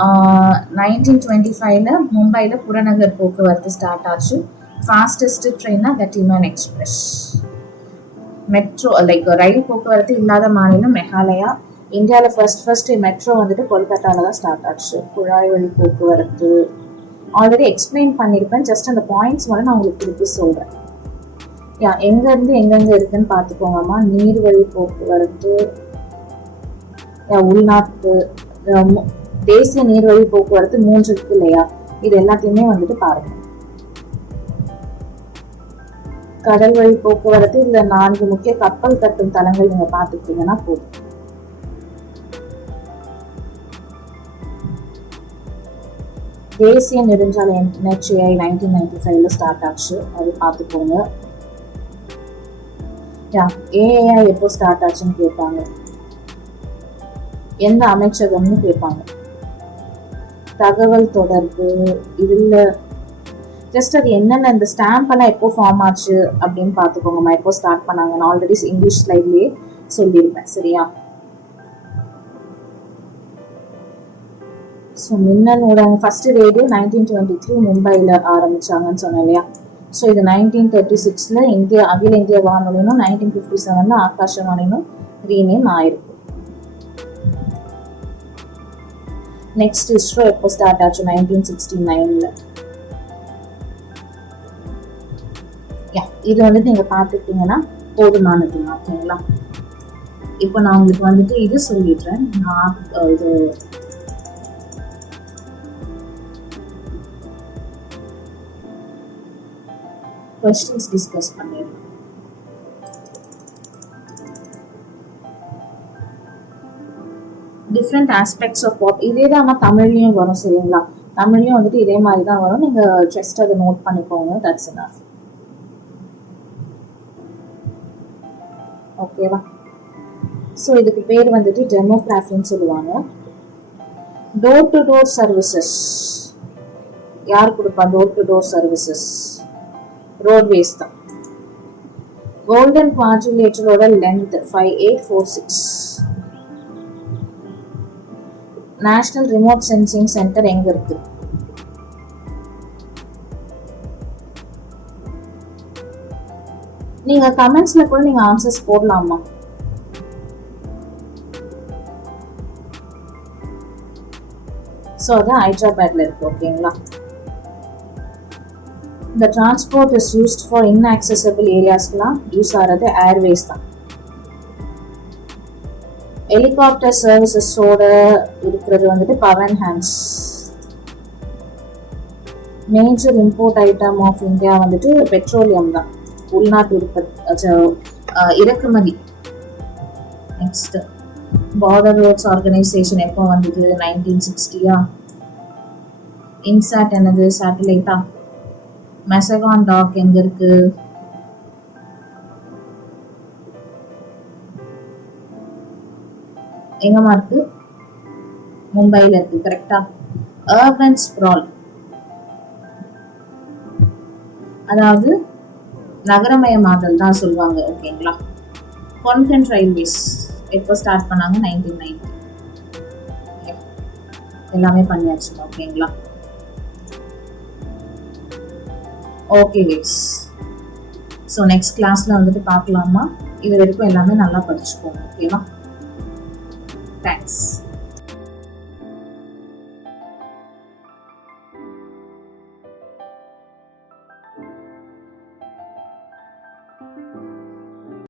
1925 மும்பையில் புறநகர் போக்குவரத்து ஸ்டார்ட் ஆச்சு. ஃபாஸ்டஸ்ட் ட்ரெயின்னா கட்டிமான் எக்ஸ்பிரஸ். மெட்ரோ லைக் ரயில் போக்குவரத்து இல்லாத மாநிலம் மெகாலயா. இந்தியாவில் ஃபர்ஸ்ட் மெட்ரோ வந்துட்டு கொல்கட்டாவில் தான் ஸ்டார்ட் ஆச்சு. குழாய் வழி போக்குவரத்து ஆல்ரெடி எக்ஸ்பிளைன் பண்ணியிருப்பேன். ஜஸ்ட் அந்த பாயிண்ட்ஸ் மட்டும் நான் உங்களுக்கு திருப்பி சொல்கிறேன். எங்கேருந்து எங்கெங்கே இருக்குன்னு பார்த்துக்கோங்கம்மா. நீர்வழி போக்குவரத்து, உள்நாட்டு, தேசிய நீர்வழி போக்குவரத்து 3 இருக்கு இல்லையா, இது எல்லாத்தையுமே வந்துட்டு பாருங்க. கடல் வழி போக்குவரத்து, இதுல 4 முக்கிய கப்பல் கட்டும் தளங்கள் நீங்க பாத்துக்கிட்டீங்கன்னா போதும். தேசிய நெடுஞ்சாலை NHAI 1995 ஸ்டார்ட் ஆச்சு, அது பார்த்துக்கோங்க. AAI எப்போ ஸ்டார்ட் ஆச்சுன்னு கேட்பாங்க. எந்த அமைச்சகம்னு கேட்பாங்க. தகவல் தொடர்பு, இதுல ஜஸ்ட் அது என்னென்ன இந்த ஸ்டாம்ப் எல்லாம் எப்போ ஃபார்ம் ஆச்சு அப்படின்னு பார்த்துக்கோங்கம்மா. எப்போ ஸ்டார்ட் பண்ணாங்க, நான் ஆல்ரெடி இங்கிலீஷ் ஸ்லைட்லயே சொல்லியிருப்பேன். சரியா? ஸோ மின்னல் ஊடகம் ஃபர்ஸ்ட் ரேடியோ 1923 மும்பையில் ஆரம்பிச்சாங்கன்னு சொன்னேன் இல்லையா. ஸோ இது 1936 இந்தியா அகில இந்திய வானொலினும் 1957 ஆகாஷவாணினும் ரீநேம் ஆயிருக்கு. நெக்ஸ்ட் இஸ்ரோ எப்போ ஸ்டார்ட் ஆச்சு? 1969. இது வந்துட்டு நீங்க பார்த்துட்டீங்கன்னா போதுமானது. ஓகேங்களா? இப்போ நான் உங்களுக்கு வந்துட்டு இது சொல்லிடுறேன். நான் இது questions டிஸ்கஸ் பண்ணிடுறேன். டிஃப்ரெண்ட் ஆஸ்பெக்ட்ஸ் ஆஃப் பாப், இதே தான் நம்ம தமிழ்லையும் வரும். சரிங்களா? தமிழ்லையும் வந்துட்டு இதே மாதிரி தான் வரும். நீங்க ஜஸ்ட் அதை நோட் பண்ணிக்கோங்க. That's enough. ஓகேவா? ஸோ இதுக்கு பேர் வந்துட்டு டெமோகிராஃபின்னு சொல்லுவாங்க. டோர் டு டோர் சர்வீசஸ் யார் கொடுப்பா? Door to door services roadways தான். கோல்டன் குவாட்ரிலேட்டரோட length 5846. National remote sensing centre எங்க இருக்கு? நீங்க கமெண்ட்ஸ்ல கூட நீங்க ஆன்சர்ஸ் போடலாமா? ஸோ அது ஹைதராபாத்ல இருக்கு. ஓகேங்களா? இந்த transport is used for inaccessible ஏரியாஸ்லாம் யூஸ் ஆகிறது ஏர்வேஸ் தான். ஹெலிகாப்டர் சர்வீசஸோட இருக்கிறது வந்துட்டு Pawan Hans. Major import item of India வந்துட்டு பெட்ரோலியம் தான், உள்நாட்டு உற்பத்தி இறக்குமதி. நெக்ஸ்ட் பார்டர் ரோட்ஸ் ஆர்கனைசேஷன் எப்போ வந்தது? 1960. இன்சாட் என்னது? சேட்டலைட்டா? மெசகான் டாக் எங்க இருக்கு? எங்கம்மா இருக்கு? மும்பைல இருக்கு. கரெக்டா? அர்பன் ஸ்ப்ரால், அதாவது நகரமயமாதல் தான் சொல்லுவாங்க. ஓகேங்களா? கொன்கன் ரயில்வேஸ் எப்போ ஸ்டார்ட் பண்ணாங்க? 1990. எல்லாமே பண்ணியாச்சு. ஓகேங்களா? ஓகே கைஸ், ஸோ நெக்ஸ்ட் கிளாஸ்ல வந்துட்டு பார்க்கலாமா? இது வரைக்கும் எல்லாமே நல்லா படிச்சுக்கோங்க. ஓகேவா? தேங்க்ஸ்.